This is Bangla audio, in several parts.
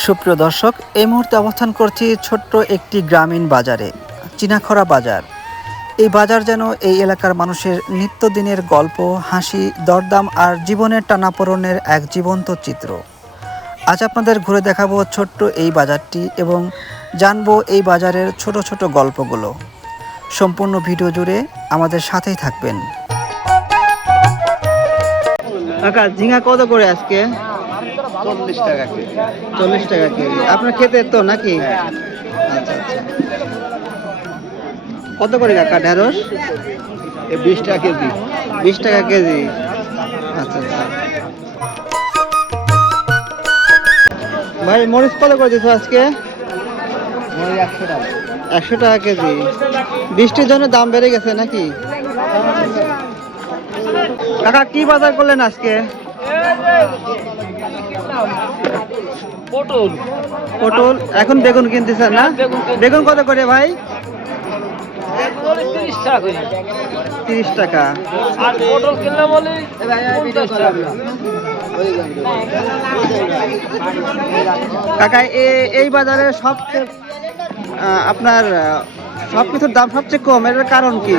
সুপ্রিয় দর্শক, এই মুহূর্তে অবস্থান করছি ছোট্ট একটি গ্রামীণ বাজারে, চিনাখরা বাজার। এই বাজার যেন এই এলাকার মানুষের নিত্যদিনের গল্প, হাসি, দরদাম আর জীবনের টানাপোড়েনের এক জীবন্ত চিত্র। আজ আপনাদের ঘুরে দেখাবো ছোট্ট এই বাজারটি এবং জানবো এই বাজারের ছোট ছোট গল্পগুলো। সম্পূর্ণ ভিডিও জুড়ে আমাদের সাথেই থাকবেন। কাকা, ঝিঙা কত করে আজকে? 40 টাকা কেজি। 40 টাকা কেজি। আপনার ক্ষেতের তো নাকি? আচ্ছা আচ্ছা। কত করে কাকা ঢেঁড়স? 20 টাকা কেজি। 20 টাকা কেজি। আচ্ছা আচ্ছা। ভাই, মরিচ কত করে দিচ্ছ আজকে? 100 টাকা। 100 টাকা কেজি। বৃষ্টির জন্য দাম বেড়ে গেছে নাকি? কাকা, কি বাজার করলেন আজকে? পটল। পটল। এখন বেগুন কিনতেছেন না? বেগুন কত করে ভাই? 30 টাকা করে। 30 টাকা। আর পটল কিনলে বলি 50 টাকা। কাকা, এই বাজারে সবচেয়ে আপনার সবকিছুর দাম সবচেয়ে কম, এটার কারণ কি?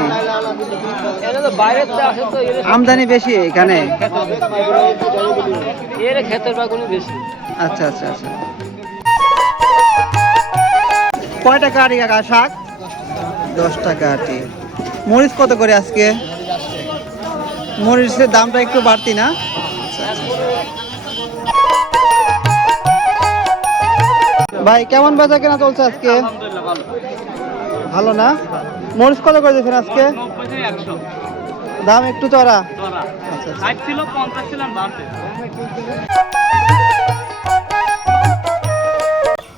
এটা তো বাইরের থেকে আসে তো আমদানি বেশি এখানে? এর ক্ষেতের বাগুনি বেশি। আচ্ছা আচ্ছা আচ্ছা। কয় টাকা আটি কাকা শাক? 10 টাকা আটি। মরিচ কত করে আজকে? মরিচের দামটা একটু বাড়তি না? ভাই, কেমন বেচা কেনা চলছে আজকে? আলহামদুলিল্লাহ ভালো। ভালো না? মরিচ কত করে দিচ্ছেন আজকে? 90 থেকে 100 দাম একটু চড়া। ধরা। আচ্ছা আচ্ছা। 60 ছিল 50 ছিলাম বাড়তে।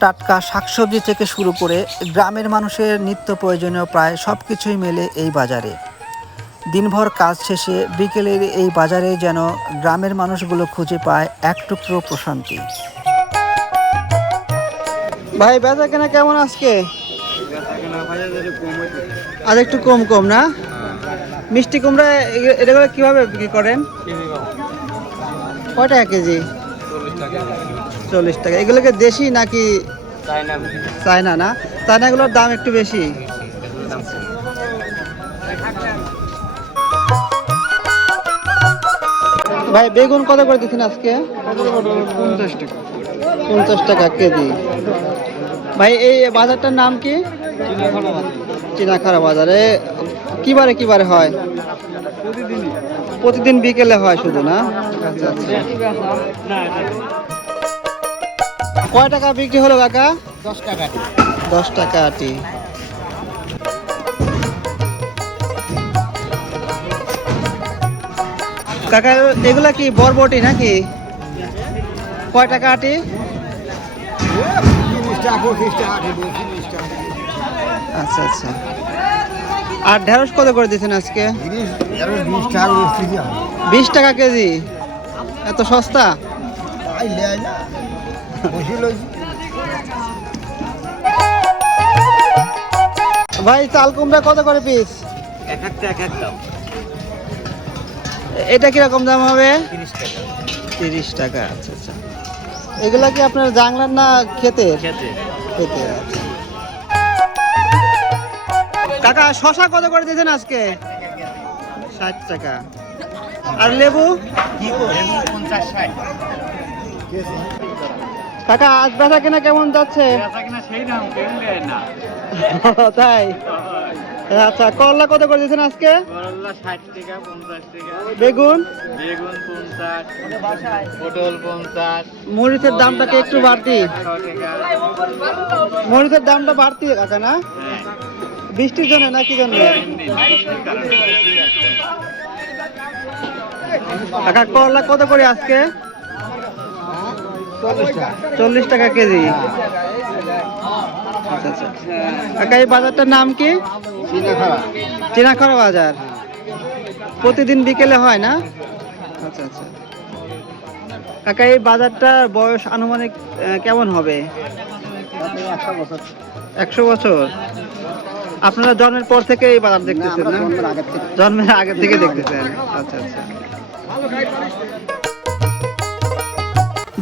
টাটকা শাকসবজি থেকে শুরু করে গ্রামের মানুষের নিত্য প্রয়োজনীয় প্রায় সব কিছুই মেলে এই বাজারে। দিনভর কাজ শেষে বিকেলের এই বাজারে যেন গ্রামের মানুষগুলো খুঁজে পায় এক টুকরো প্রশান্তি। ভাই, বেচা কেনা কেমন আজকে? আর একটু কম কম না? মিষ্টি কুমড়া এগুলো কিভাবে বিক্রি করেন? কয় টাকা কেজি? 40 টাকা। এগুলোকে দেশি নাকি চায়না? না, চায়নাগুলোর দাম একটু বেশি। ভাই, বেগুন কত করে দিচ্ছেন আজকে? 50 টাকা। 50 টাকা কেজি। ভাই, এই বাজারটার নাম কি? চিনাখরা বাজারে কিবারে কিবারে হয়? প্রতিদিন বিকেলে হয় শুধু না? আচ্ছা আচ্ছা। কয় টাকা বিক্রি হলো কাকা? 10 টাকা। 10 টাকা আটি। কাকা, এগুলা কি বরবটি নাকি? কয় টাকা আটি? 30 টাকা 25 টাকা 30 টাকা। আচ্ছা আচ্ছা। আর ঢেঁড়স কত করে দিচ্ছেন আজকে? 20 টাকা 20 টাকা কেজি। এত সস্তা? ভাই, চাল কুমড়া কত করে পিস? এক এক দাম। এটা কিরকম দাম হবে? 30 টাকা। 30 টাকা। আচ্ছা আচ্ছা। এগুলা কি আপনার জাংলার না ক্ষেতের? খেতে। ক্ষেতের। আচ্ছা। কাকা, শশা কত করে দিয়েছেন আজকে? 60 টাকা। আর লেবু? 50 60। কাকা, আজ বেচা কেনা কেমন যাচ্ছে? বেচা কিনা সেই দাম কিনলে না। তাই? আচ্ছা, করলা কত করে দিয়েছেন আজকে? করলা 60 টাকা 50 টাকা। বেগুন? বেগুন 50, পটল 50। মরিচের দামটা কি একটু বাড়তি? 100 টাকা। মরিচের দামটা বাড়তি কাকা না? হ্যাঁ। বৃষ্টির জন্য না কি জন্য? কাকা, করলা কত করে আজকে? 40 টাকা কেজি। আচ্ছা আচ্ছা। কাকা, এই বাজারটার নাম কি? চিনাখরা বাজার। প্রতিদিন বিকেলে হয় না? আচ্ছা আচ্ছা। কাকা, এই বাজারটার বয়স আনুমানিক কেমন হবে? 100 বছর। আপনারা জন্মের পর থেকে এই বাজার দেখতেছেন না? জন্মের আগে থেকে দেখতেছেন। আচ্ছা আচ্ছা।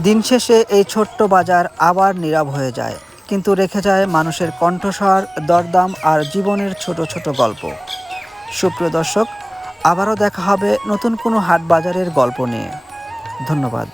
দিন শেষে এই ছোট্ট বাজার আবার নীরব হয়ে যায়, কিন্তু রেখে যায় মানুষের কণ্ঠস্বর, দরদাম আর জীবনের ছোট ছোট গল্প। সুপ্রিয় দর্শক, আবারও দেখা হবে নতুন কোনো হাট বাজারের গল্প নিয়ে। ধন্যবাদ।